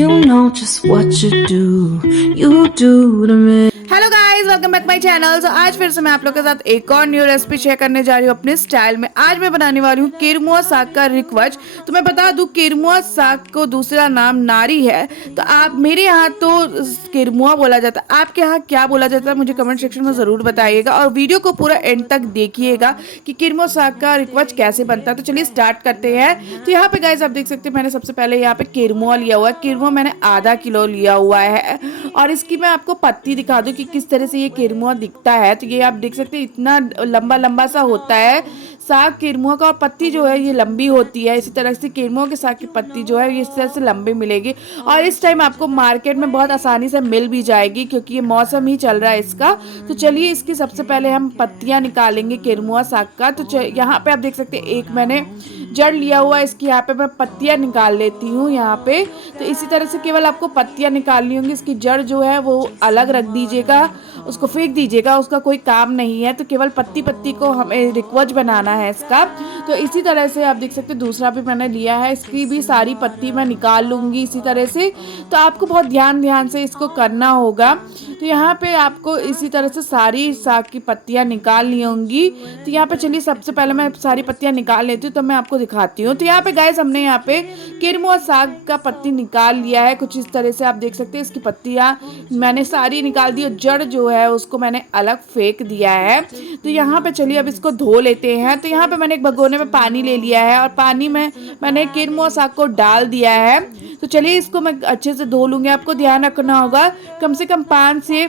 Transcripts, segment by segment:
You know just what you do to me. Hello guys, welcome back my channel. आज फिर से मैं आप लोग के साथ एक और न्यू रेसिपी शेयर करने जा रही हूँ अपने स्टाइल में। आज मैं बनाने वाली हूँ किरमुआ साग का रिकवच। तो मैं बता दूँ, किरमुआ साग को दूसरा नाम नारी है। तो आप मेरे यहाँ तो किरमुआ बोला जाता है, आपके यहाँ क्या बोला जाता है मुझे कमेंट सेक्शन में ज़रूर बताइएगा। और वीडियो को पूरा एंड तक देखिएगा कि किरमुआ साग का रिकवच कैसे बनता है। तो चलिए स्टार्ट करते हैं। तो यहाँ पे गाइस आप देख सकते हैं, मैंने सबसे पहले यहाँ पे किरमुआ लिया हुआ है। किरमुआ मैंने आधा किलो लिया हुआ है और इसकी मैं आपको पत्ती दिखा दूँ कि किस तरह से ये किरमुआ दिखता है। तो ये आप देख सकते हैं, इतना लंबा लंबा सा होता है साग किरमुआ का, और पत्ती जो है ये लंबी होती है। इसी तरह से किरमुआ के साग की पत्ती जो है ये इस तरह से लंबी मिलेगी। और इस टाइम आपको मार्केट में बहुत आसानी से मिल भी जाएगी क्योंकि ये मौसम ही चल रहा है इसका। तो चलिए इसकी सबसे पहले हम पत्तियां निकालेंगे किरमुआ साग का। तो यहाँ पे आप देख सकते हैं, एक मैंने जड़ लिया हुआ है, इसकी यहाँ पे मैं पत्तियां निकाल लेती हूँ यहाँ पे। तो इसी तरह से केवल आपको पत्तियां निकालनी होंगी, इसकी जड़ जो है वो अलग रख दीजिएगा, उसको फेंक दीजिएगा, उसका कोई काम नहीं है। तो केवल पत्ती पत्ती को हमें रिकवच बनाना है इसका। तो इसी तरह से आप देख सकते हैं, दूसरा भी मैंने लिया है, इसकी भी सारी पत्ती मैं निकाल लूँगी इसी तरह से। तो आपको बहुत ध्यान से इसको करना होगा। तो यहाँ पे आपको इसी तरह से सारी साग की पत्तियाँ निकालनी होंगी। तो यहाँ पे चलिए सबसे पहले मैं सारी पत्तियाँ निकाल लेती हूँ, तो मैं आपको दिखाती हूँ। तो यहाँ पे गाइस हमने यहाँ पे किरमुआ साग का पत्ती निकाल लिया है कुछ इस तरह से। आप देख सकते हैं इसकी पत्तियाँ मैंने सारी निकाल दी और जड़ जो है उसको मैंने अलग फेंक दिया है। तो यहाँ पे चलिए अब इसको धो लेते हैं। तो यहाँ पे मैंने एक भगोने में पानी ले लिया है और पानी में मैंने किरमुआ साग को डाल दिया है। तो चलिए इसको मैं अच्छे से धो लूँगी। आपको ध्यान रखना होगा, कम से कम 5 से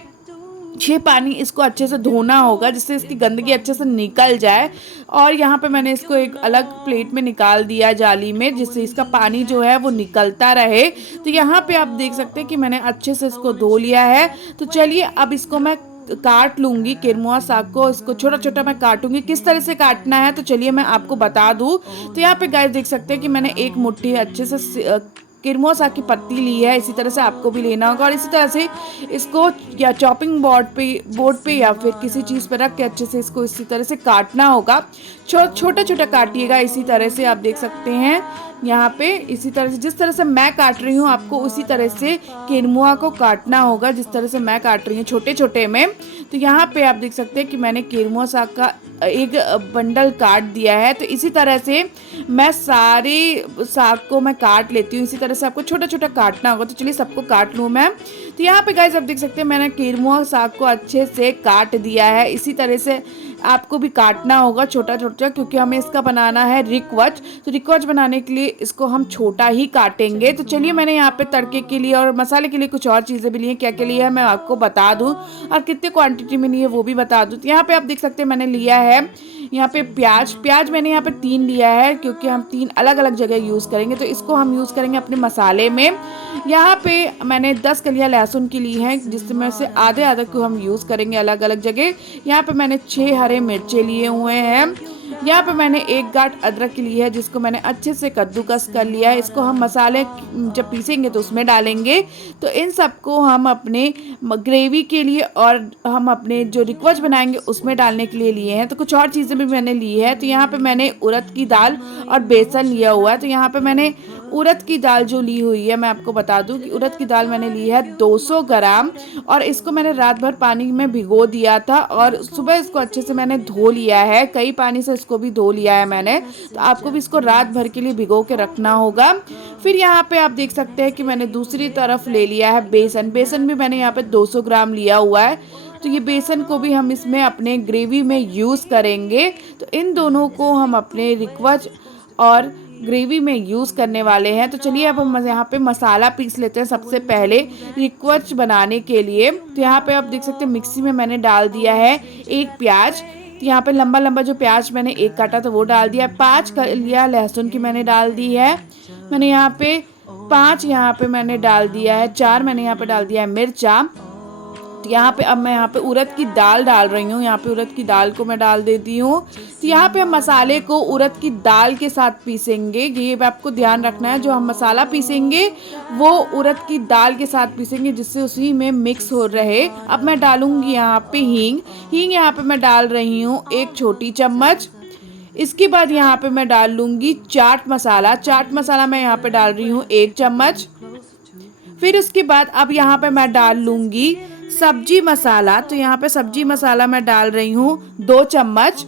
6 पानी इसको अच्छे से धोना होगा, जिससे इसकी गंदगी अच्छे से निकल जाए। और यहाँ पे मैंने इसको एक अलग प्लेट में निकाल दिया जाली में, जिससे इसका पानी जो है वो निकलता रहे। तो यहाँ पे आप देख सकते हैं कि मैंने अच्छे से इसको धो लिया है। तो चलिए अब इसको मैं काट लूँगी किरमुआ साग को। इसको छोटा छोटा मैं काटूंगी। किस तरह से काटना है तो चलिए मैं आपको बता दूँ। तो यहाँ पे गाइस देख सकते हैं कि मैंने एक मुट्ठी अच्छे से किरमुआ साग की पत्ती ली है। इसी तरह से आपको भी लेना होगा और इसी तरह से इसको या चॉपिंग बोर्ड पे या फिर किसी चीज़ पर रख के अच्छे से इसको इसी तरह से काटना होगा। छोटा छोटा काटिएगा इसी तरह से। आप देख सकते हैं यहाँ पे इसी तरह से, जिस तरह से मैं काट रही हूँ आपको उसी तरह से किरमुआ को काटना होगा, जिस तरह से मैं काट रही हूँ छोटे छोटे में। तो यहाँ पे आप देख सकते हैं कि मैंने किरमुआ साग का एक बंडल काट दिया है। तो इसी तरह से मैं सारे साग को मैं काट लेती हूँ। इसी तरह से आपको छोटा छोटा काटना होगा। तो चलिए सबको काट लूँ मैं। तो यहाँ पे गाइस आप देख सकते हैं मैंने किरमुआ साग को अच्छे से काट दिया है। इसी तरह से आपको भी काटना होगा छोटा छोटा, क्योंकि हमें इसका बनाना है रिकवच। तो रिकवच बनाने के लिए इसको हम छोटा ही काटेंगे। तो चलिए मैंने यहाँ पे तड़के के लिए और मसाले के लिए कुछ और चीज़ें भी ली हैं। क्या क्या लिया है मैं आपको बता दूँ और कितने क्वांटिटी में ली है वो भी बता दूँ। तो यहाँ पे आप देख सकते हैं मैंने लिया है यहाँ पे प्याज मैंने यहाँ पे 3 लिया है, क्योंकि हम 3 अलग अलग जगह यूज़ करेंगे। तो इसको हम यूज़ करेंगे अपने मसाले में। यहाँ पे मैंने 10 कलियाँ लहसुन की ली हैं, जिसमें से आधे आधे को हम यूज़ करेंगे अलग अलग जगह। यहाँ पे मैंने 6 हरे मिर्चे लिए हुए हैं। यहाँ पे मैंने 1 गांठ अदरक की ली है, जिसको मैंने अच्छे से कद्दूकस कर लिया है। इसको हम मसाले जब पीसेंगे तो उसमें डालेंगे। तो इन सबको हम अपने ग्रेवी के लिए और हम अपने जो रिकवच बनाएंगे उसमें डालने के लिए लिए हैं। तो कुछ और चीज़ें भी मैंने ली है। तो यहाँ पे मैंने उड़द की दाल और बेसन लिया हुआ है। तो यहाँ पे मैंने उड़द की दाल जो ली हुई है, मैं आपको बता दूं कि उड़द की दाल मैंने ली है 200 ग्राम, और इसको मैंने रात भर पानी में भिगो दिया था और सुबह इसको अच्छे से मैंने धो लिया है। कई पानी से इसको भी धो लिया है मैंने। तो आपको भी इसको रात भर के लिए भिगो के रखना होगा। फिर यहाँ पे आप देख सकते हैं कि मैंने दूसरी तरफ ले लिया है बेसन भी मैंने यहाँ पे 200 ग्राम लिया हुआ है। तो ये बेसन को भी हम इसमें अपने ग्रेवी में यूज़ करेंगे। तो इन दोनों को हम अपने रिकवच और ग्रेवी में यूज़ करने वाले हैं। तो चलिए अब हम यहाँ पे मसाला पीस लेते हैं सबसे पहले रिकवच बनाने के लिए। तो यहाँ पे आप देख सकते हैं मिक्सी में मैंने डाल दिया है 1 प्याज। तो यहाँ पे लंबा लंबा जो प्याज मैंने 1 काटा था वो डाल दिया। 5 कलियाँ लहसुन की मैंने डाल दी है। मैंने यहाँ पे 5 यहाँ पे मैंने डाल दिया है। 4 मैंने यहाँ पे डाल दिया है मिर्चा। तो यहाँ पे अब मैं यहाँ पे उड़द की दाल डाल रही हूँ। यहाँ पे उड़द की दाल को मैं डाल देती हूँ। तो यहाँ पे हम मसाले को उड़द की दाल के साथ पीसेंगे। ये आपको ध्यान रखना है, जो हम मसाला पीसेंगे वो उड़द की दाल के साथ पीसेंगे, जिससे उसी में मिक्स हो रहे। अब मैं डालूंगी यहाँ पे हींग यहाँ पे मैं डाल रही हूँ 1 छोटी चम्मच। इसके बाद यहाँ पे मैं डाल लूँगी चाट मसाला मैं यहाँ पे डाल रही हूँ 1 चम्मच। फिर उसके बाद अब यहाँ पे मैं डाल लूँगी सब्जी मसाला। तो यहाँ पे सब्जी मसाला मैं डाल रही हूँ 2 चम्मच।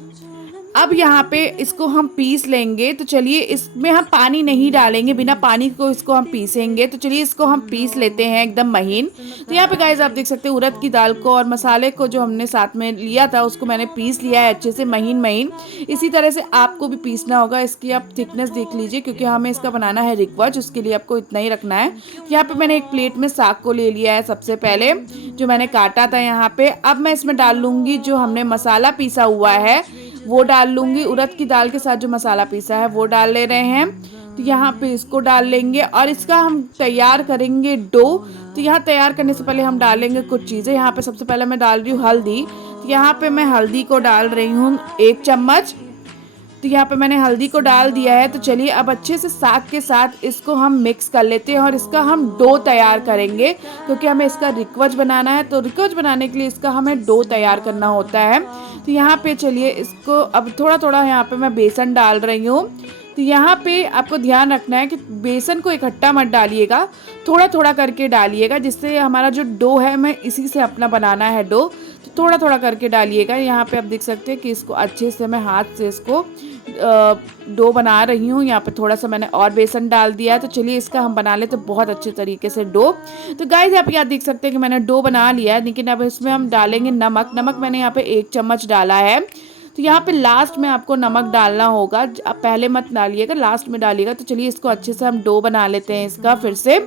अब यहाँ पे इसको हम पीस लेंगे। तो चलिए इसमें हम पानी नहीं डालेंगे, बिना पानी को इसको हम पीसेंगे। तो चलिए इसको हम पीस लेते हैं एकदम महीन। तो यहाँ पे गाइस आप देख सकते हैं उड़द की दाल को और मसाले को जो हमने साथ में लिया था उसको मैंने पीस लिया है अच्छे से महीन महीन। इसी तरह से आपको भी पीसना होगा। इसकी आप थिकनेस देख लीजिए, क्योंकि हमें इसका बनाना है रिक्वच, उसके लिए आपको इतना ही रखना है। यहाँ पे मैंने एक प्लेट में साग को ले लिया है सबसे पहले, जो मैंने काटा था यहाँ पे। अब मैं इसमें डाल लूँगी जो हमने मसाला पीसा हुआ है वो डाल लूँगी। उड़द की दाल के साथ जो मसाला पीसा है वो डाल ले रहे हैं। तो यहाँ पे इसको डाल लेंगे और इसका हम तैयार करेंगे डो। तो यहाँ तैयार करने से पहले हम डालेंगे कुछ चीज़ें। यहाँ पे सबसे पहले मैं डाल रही हूँ हल्दी। तो यहाँ पे मैं हल्दी को डाल रही हूँ 1 चम्मच। तो यहाँ पे मैंने हल्दी को डाल दिया है। तो चलिए अब अच्छे से साग के साथ इसको हम मिक्स कर लेते हैं और इसका हम डो तैयार करेंगे, क्योंकि हमें इसका रिक्वच बनाना है। तो रिक्वच बनाने के लिए इसका हमें डो तैयार करना होता है। तो यहाँ पे चलिए इसको अब थोड़ा थोड़ा यहाँ पे मैं बेसन डाल रही हूँ। तो यहाँ पे आपको ध्यान रखना है कि बेसन को इकट्ठा मत डालिएगा, थोड़ा थोड़ा करके डालिएगा, जिससे हमारा जो डो है हमें इसी से अपना बनाना है डो। तो थोड़ा थोड़ा करके डालिएगा। यहाँ पे आप देख सकते हैं कि इसको अच्छे से मैं हाथ से इसको डो बना रही हूँ। यहाँ पे थोड़ा सा मैंने और बेसन डाल दिया है। तो चलिए इसका हम बना लेते हैं बहुत अच्छे तरीके से डो। तो गाइस आप यहाँ देख सकते हैं कि मैंने डो बना लिया है, लेकिन अब इसमें हम डालेंगे नमक। नमक मैंने यहाँ पे 1 चम्मच डाला है। तो यहाँ पे लास्ट में आपको नमक डालना होगा, आप पहले मत डालिएगा, लास्ट में डालिएगा। तो चलिए इसको अच्छे से हम डो बना लेते हैं इसका फिर से।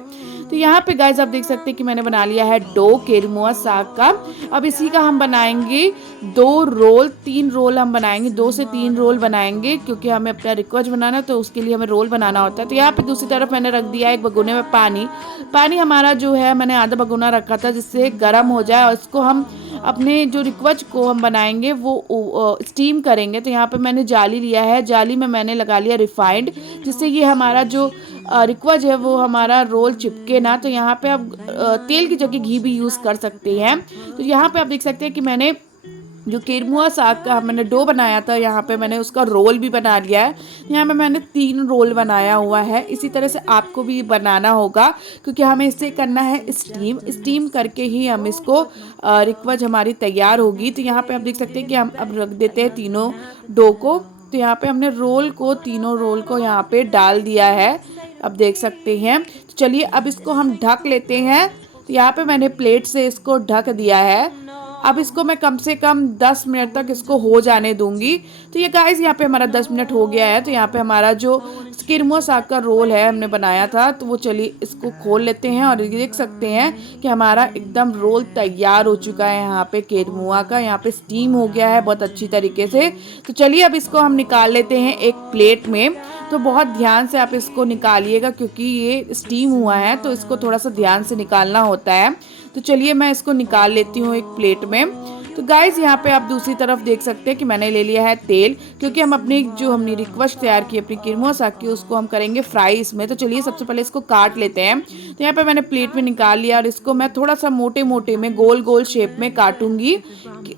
तो यहाँ पे गाइस आप देख सकते हैं कि मैंने बना लिया है डो केरमुआ साग का। अब इसी का हम बनाएंगे 2 रोल, 3 रोल हम बनाएंगे, 2 से 3 रोल बनाएंगे, क्योंकि हमें अपना रिक्वच बनाना है तो उसके लिए हमें रोल बनाना होता है। तो यहाँ पे दूसरी तरफ मैंने रख दिया है एक भगोने में पानी। पानी हमारा जो है मैंने आधा भगोना रखा था, जिससे गर्म हो जाए और इसको हम अपने जो रिक्वच को हम बनाएंगे वो स्टीम करेंगे। तो यहाँ पे मैंने जाली लिया है, जाली में मैंने लगा लिया रिफाइंड, जिससे ये हमारा जो रिक्वच है वो हमारा रोल चिपके ना। तो यहाँ पे आप तेल की जगह घी भी यूज़ कर सकते हैं। तो यहाँ पे आप देख सकते हैं कि मैंने जो केरमुआ साग का मैंने डो बनाया था, यहाँ पे मैंने उसका रोल भी बना लिया है। यहाँ पे मैंने 3 रोल बनाया हुआ है। इसी तरह से आपको भी बनाना होगा, क्योंकि हमें इससे करना है स्टीम। स्टीम करके ही हम इसको रिक्वच हमारी तैयार होगी। तो यहाँ पे आप देख सकते हैं कि हम अब रख देते हैं तीनों डो को। तो यहाँ पे हमने तीनों रोल को यहाँ पे डाल दिया है, अब देख सकते हैं। तो चलिए अब इसको हम ढक लेते हैं। तो यहाँ पे मैंने प्लेट से इसको ढक दिया है। अब इसको मैं कम से कम 10 मिनट तक इसको हो जाने दूंगी। तो ये गाइस यहाँ पे हमारा 10 मिनट हो गया है। तो यहाँ पे हमारा जो केरमुआ साग का रोल है हमने बनाया था, तो वो चलिए इसको खोल लेते हैं और देख सकते हैं कि हमारा एकदम रोल तैयार हो चुका है। यहाँ पे केरमुआ का यहाँ पे स्टीम हो गया है बहुत अच्छी तरीके से। तो चलिए अब इसको हम निकाल लेते हैं एक प्लेट में। तो बहुत ध्यान से आप इसको निकालिएगा, क्योंकि ये स्टीम हुआ है तो इसको थोड़ा सा ध्यान से निकालना होता है। तो चलिए मैं इसको निकाल लेती हूँ एक प्लेट में। तो गाइस यहाँ पे आप दूसरी तरफ देख सकते हैं कि मैंने ले लिया है तेल, क्योंकि हम अपनी जो हमने रिक्वच तैयार की अपनी केरमुआ साग की, उसको हम करेंगे फ्राई इसमें। तो चलिए सबसे पहले इसको काट लेते हैं। तो यहाँ पे मैंने प्लेट में निकाल लिया और इसको मैं थोड़ा सा मोटे मोटे में गोल गोल शेप में काटूंगी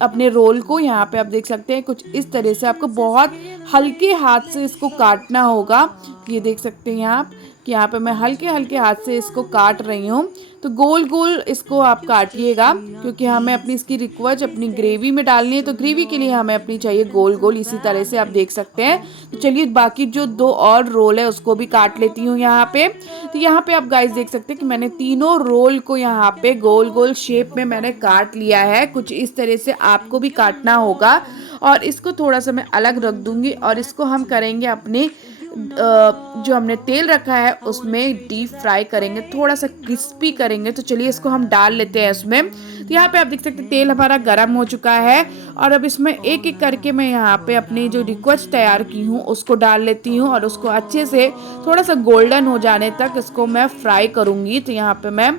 अपने रोल को। यहाँ पे आप देख सकते हैं कुछ इस तरह से आपको बहुत हल्के हाथ से इसको काटना होगा। ये देख सकते हैं आप कि यहाँ पे मैं हल्के हल्के हाथ से इसको काट रही हूँ। तो गोल गोल इसको आप काटिएगा, क्योंकि हमें अपनी इसकी रिक्वच अपनी ग्रेवी में डालनी है। तो ग्रेवी के लिए हमें अपनी चाहिए गोल गोल, इसी तरह से आप देख सकते हैं। तो चलिए बाकी जो 2 और रोल है उसको भी काट लेती हूँ यहाँ पे। तो यहाँ पे आप गाइस देख सकते हैं कि मैंने तीनों रोल को यहाँ पे गोल गोल शेप में मैंने काट लिया है। कुछ इस तरह से आपको भी काटना होगा और इसको थोड़ा सा मैं अलग रख दूंगी और इसको हम करेंगे अपने जो हमने तेल रखा है उसमें डीप फ्राई करेंगे, थोड़ा सा क्रिस्पी करेंगे। तो चलिए इसको हम डाल लेते हैं इसमें। तो यहाँ पे आप देख सकते हैं तेल हमारा गर्म हो चुका है और अब इसमें एक एक करके मैं यहाँ पे अपनी जो रिक्वच तैयार की हूँ उसको डाल लेती हूँ और उसको अच्छे से थोड़ा सा गोल्डन हो जाने तक इसको मैं फ्राई करूँगी। तो यहाँ पे मैं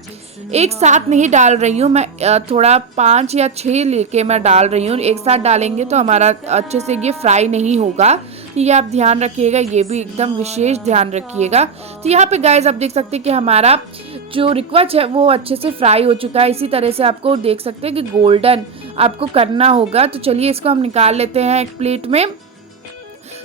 एक साथ नहीं डाल रही हूँ, मैं थोड़ा 5 या 6 लेके मैं डाल रही हूँ। एक साथ डालेंगे तो हमारा अच्छे से ये फ्राई नहीं होगा। ये आप ध्यान रखिएगा, ये भी एकदम विशेष ध्यान रखिएगा। तो यहाँ पे गाइस आप देख सकते हैं कि हमारा जो रिक्वच है वो अच्छे से फ्राई हो चुका है। इसी तरह से आपको देख सकते हैं कि गोल्डन आपको करना होगा। तो चलिए इसको हम निकाल लेते हैं एक प्लेट में।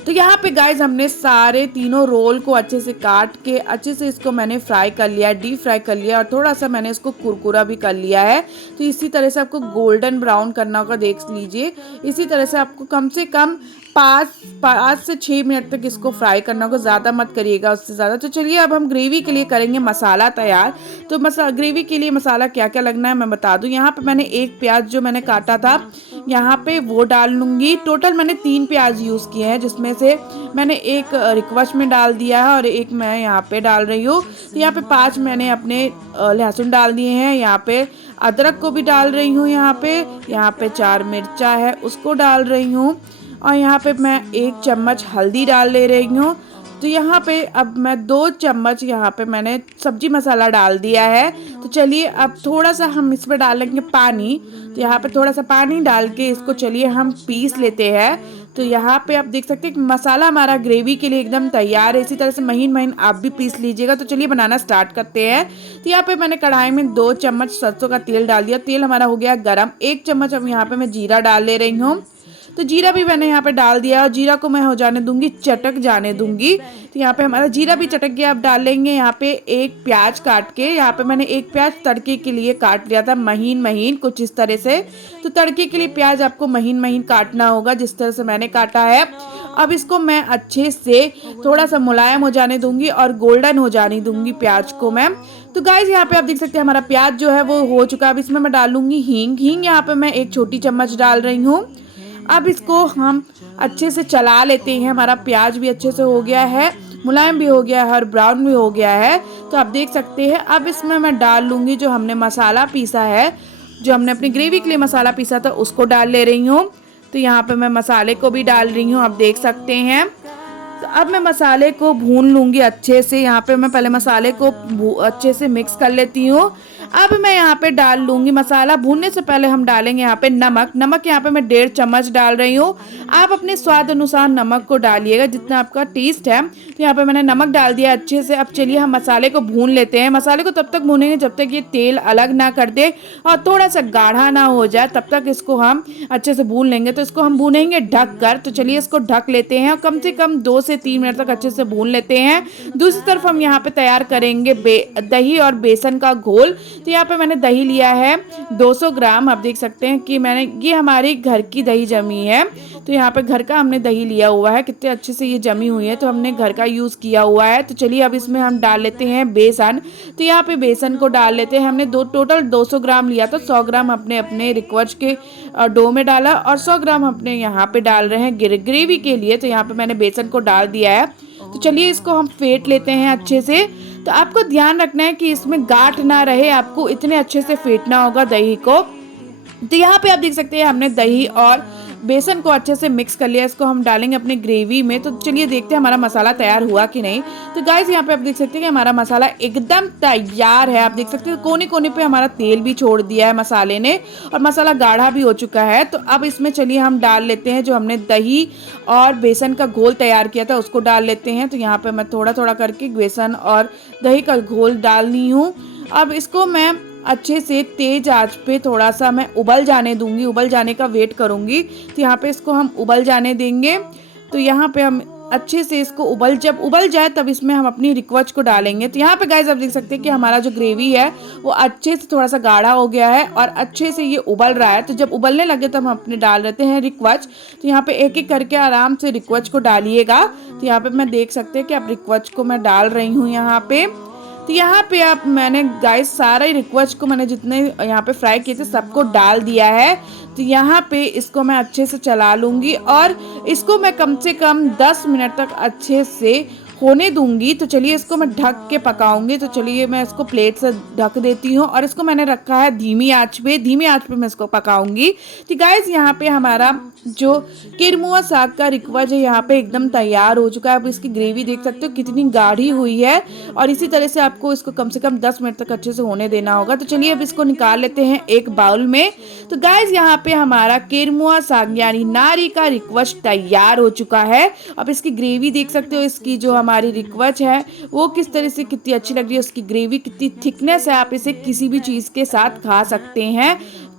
तो यहाँ पे गाइज हमने सारे तीनों रोल को अच्छे से काट के अच्छे से इसको मैंने फ्राई कर लिया है, डीप फ्राई कर लिया और थोड़ा सा मैंने इसको कुरकुरा भी कर लिया है। तो इसी तरह से आपको गोल्डन ब्राउन करना होगा, देख लीजिए। इसी तरह से आपको कम से कम 5 से 6 मिनट तक इसको फ्राई करना होगा, ज़्यादा मत करिएगा उससे ज़्यादा। तो चलिए अब हम ग्रेवी के लिए करेंगे मसाला तैयार। तो ग्रेवी के लिए मसाला क्या क्या लगना है मैं बता दूं। यहाँ पे मैंने एक प्याज जो मैंने काटा था यहाँ पे वो डाल लूँगी। टोटल मैंने 3 प्याज यूज़ किए हैं, जिसमें से मैंने एक रिक्वच में डाल दिया है और एक मैं यहाँ पे डाल रही हूँ। तो यहाँ पे 5 मैंने अपने लहसुन डाल दिए हैं। यहाँ पे अदरक को भी डाल रही हूँ। यहाँ पे 4 मिर्चा है उसको डाल रही हूँ और यहाँ पे मैं 1 चम्मच हल्दी डाल ले रही हूँ। तो यहाँ पे अब मैं 2 चम्मच यहाँ पे मैंने सब्जी मसाला डाल दिया है। तो चलिए अब थोड़ा सा हम इसमें डालेंगे पानी। तो यहाँ पे थोड़ा सा पानी डाल के इसको चलिए हम पीस लेते हैं। तो यहाँ पे आप देख सकते हैं कि मसाला हमारा ग्रेवी के लिए एकदम तैयार है। इसी तरह से महीन महीन आप भी पीस लीजिएगा। तो चलिए बनाना स्टार्ट करते हैं। तो यहाँ पे मैंने कढ़ाई में 2 चम्मच सरसों का तेल डाल दिया। तेल हमारा हो गया गरम। 1 चम्मच अब यहाँ पे मैं जीरा डाल ले रही हूँ। तो जीरा भी मैंने यहाँ पे डाल दिया और जीरा को मैं हो जाने दूंगी, चटक जाने दूंगी। तो यहाँ पे हमारा जीरा भी चटक गया। अब डाल लेंगे यहाँ पे 1 प्याज काट के। यहाँ पे मैंने 1 प्याज तड़के के लिए काट लिया था महीन महीन, कुछ इस तरह से। तो तड़के के लिए प्याज आपको महीन महीन काटना होगा, जिस तरह से मैंने काटा है। अब इसको मैं अच्छे से थोड़ा सा मुलायम हो जाने दूंगी और गोल्डन हो जाने दूंगी प्याज को मैं। तो गाइज यहाँ पे आप देख सकते हैं हमारा प्याज जो है वो हो चुका है। अब इसमें मैं डालूंगी हींग। हींग यहाँ पे मैं 1 छोटी चम्मच डाल रही हूँ। अब इसको हम अच्छे से चला लेते हैं। हमारा प्याज भी अच्छे से हो गया है, मुलायम भी हो गया है और ब्राउन भी हो गया है। तो आप देख सकते हैं अब इसमें मैं डाल लूँगी जो हमने मसाला पीसा है, जो हमने अपनी ग्रेवी के लिए मसाला पीसा था उसको डाल ले रही हूँ। तो यहाँ पे मैं मसाले को भी डाल रही हूँ, आप देख सकते हैं। तो अब मैं मसाले को भून लूँगी अच्छे से। यहाँ पे मैं पहले मसाले को अच्छे से मिक्स कर लेती हूँ। अब मैं यहाँ पे डाल लूँगी, मसाला भूनने से पहले हम डालेंगे यहाँ पे नमक। नमक यहाँ पे मैं 1.5 चम्मच डाल रही हूँ। आप अपने स्वाद अनुसार नमक को डालिएगा जितना आपका टेस्ट है। तो यहाँ पे मैंने नमक डाल दिया अच्छे से। अब चलिए हम मसाले को भून लेते हैं। मसाले को तब तक भूनेंगे जब तक ये तेल अलग ना कर दे और थोड़ा सा गाढ़ा ना हो जाए, तब तक इसको हम अच्छे से भून लेंगे। तो इसको हम भूनेंगे ढक कर। तो चलिए इसको ढक लेते हैं और कम से कम 2 से 3 मिनट तक अच्छे से भून लेते हैं। दूसरी तरफ हम यहाँ पे तैयार करेंगे दही और बेसन का घोल। तो यहाँ पे मैंने दही लिया है 200 ग्राम। आप देख सकते हैं कि ये हमारी घर की दही जमी है। तो यहाँ पे घर का हमने दही लिया हुआ है, कितने अच्छे से ये जमी हुई है, तो हमने घर का यूज़ किया हुआ है। तो चलिए अब इसमें हम डाल लेते हैं बेसन। तो यहाँ पे बेसन को डाल लेते हैं। हमने टोटल 200 ग्राम लिया था। 100 ग्राम अपने अपने रिक्वच के डो में डाला और 100 ग्राम अपने यहाँ पे डाल रहे हैं ग्रेवी के लिए। तो यहाँ पे मैंने बेसन को डाल दिया है। तो चलिए इसको हम फेंट लेते हैं अच्छे से। तो आपको ध्यान रखना है कि इसमें गांठ ना रहे, आपको इतने अच्छे से फेंटना होगा दही को। तो यहाँ पे आप देख सकते हैं हमने दही और बेसन को अच्छे से मिक्स कर लिया। इसको हम डालेंगे अपने ग्रेवी में। तो चलिए देखते हैं हमारा मसाला तैयार हुआ कि नहीं। तो गाइस यहाँ पे आप देख सकते हैं कि हमारा मसाला एकदम तैयार है। आप देख सकते हैं कोने कोने पे हमारा तेल भी छोड़ दिया है मसाले ने और मसाला गाढ़ा भी हो चुका है। तो अब इसमें चलिए हम डाल लेते हैं जो हमने दही और बेसन का घोल तैयार किया था उसको डाल लेते हैं। तो यहाँ पे मैं थोड़ा थोड़ा करके बेसन और दही का घोल डालनी हूँ। अब इसको मैं अच्छे से तेज आंच पे थोड़ा सा मैं उबल जाने दूंगी, उबल जाने का वेट करूंगी। तो यहाँ पे इसको हम उबल जाने देंगे। तो यहाँ पे हम अच्छे से इसको जब उबल जाए तब इसमें हम अपनी रिक्वच को डालेंगे। तो यहाँ पे गाइस आप देख सकते हैं कि हमारा जो ग्रेवी है वो अच्छे से थोड़ा सा गाढ़ा हो गया है और अच्छे से ये उबल रहा है। तो जब उबलने लगे तो हम अपने डाल देते हैं रिक्वच। तो यहाँ पे एक एक करके आराम से रिक्वच को डालिएगा। तो यहाँ पे मैं देख सकते हैं कि अब रिक्वच को मैं डाल रही हूँ यहाँ पे। तो यहाँ पे आप मैंने गाइस सारा रिक्वच को मैंने जितने यहाँ पे फ्राई किए थे सबको डाल दिया है। तो यहाँ पे इसको मैं अच्छे से चला लूँगी और इसको मैं कम से कम 10 मिनट तक अच्छे से होने दूंगी। तो चलिए इसको मैं ढक के पकाऊंगी। तो चलिए मैं इसको प्लेट से ढक देती हूँ और इसको मैंने रखा है धीमी आंच पे मैं इसको पकाऊंगी। तो गाइस यहाँ पे हमारा जो किरमुआ साग का रिक्वच है यहाँ पे एकदम तैयार हो चुका है। आप इसकी ग्रेवी देख सकते हो कितनी गाढ़ी हुई है और इसी तरह से आपको इसको कम से कम 10 मिनट तक अच्छे से होने देना होगा। तो चलिए अब इसको निकाल लेते हैं एक बाउल में। तो गाइस यहाँ पे हमारा किरमुआ साग यानी नारी का रिक्वच तैयार हो चुका है। अब इसकी ग्रेवी देख सकते हो, इसकी जो हमारी रिक्वच है वो किस तरह से कितनी अच्छी लग रही है, उसकी ग्रेवी कितनी थिकनेस है। आप इसे किसी भी चीज़ के साथ खा सकते हैं,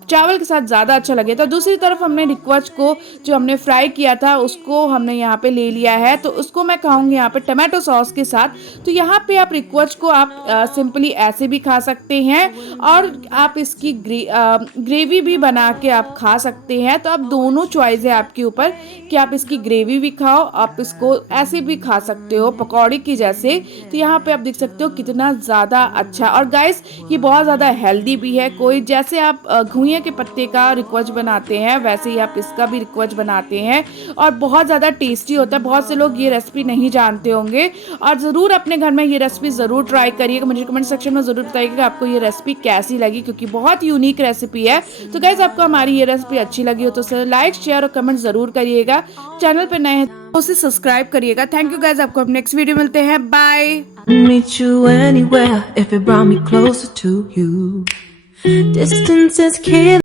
चावल के साथ ज़्यादा अच्छा लगे। तो दूसरी तरफ हमने रिक्वच को जो हमने फ्राई किया था उसको हमने यहाँ पे ले लिया है, तो उसको मैं खाऊंगी यहाँ पे टमाटो सॉस के साथ। तो यहाँ पे आप रिक्वच को आप सिंपली ऐसे भी खा सकते हैं और आप इसकी ग्रेवी भी बना के आप खा सकते हैं। तो अब दोनों चॉइस है आपके ऊपर कि आप इसकी ग्रेवी भी खाओ, आप इसको ऐसे भी खा सकते हो पकौड़े की जैसे। तो यहाँ पे आप देख सकते हो कितना ज़्यादा अच्छा। और गाइस ये बहुत ज़्यादा हेल्दी भी है। कोई जैसे आप घुइयां के पत्ते का रिक्वच बनाते हैं वैसे ही आप इसका भी रिक्वच बनाते हैं और बहुत ज़्यादा टेस्टी होता है। बहुत से लोग ये रेसिपी नहीं जानते होंगे और ज़रूर अपने घर में ये रेसिपी ज़रूर ट्राई करिएगा। मुझे कमेंट सेक्शन में ज़रूर बताइएगा कि आपको ये रेसिपी कैसी लगी, क्योंकि बहुत यूनिक रेसिपी है। तो गाइस आपको हमारी ये रेसिपी अच्छी लगी हो तो उसे लाइक शेयर और कमेंट ज़रूर करिएगा। चैनल पर नए हैं तो उसे सब्सक्राइब करिएगा। थैंक यू गाइस, आपको नेक्स्ट वीडियो मिलते हैं। Bye. Meet you anywhere if it brought me closer to you. Distance is killing.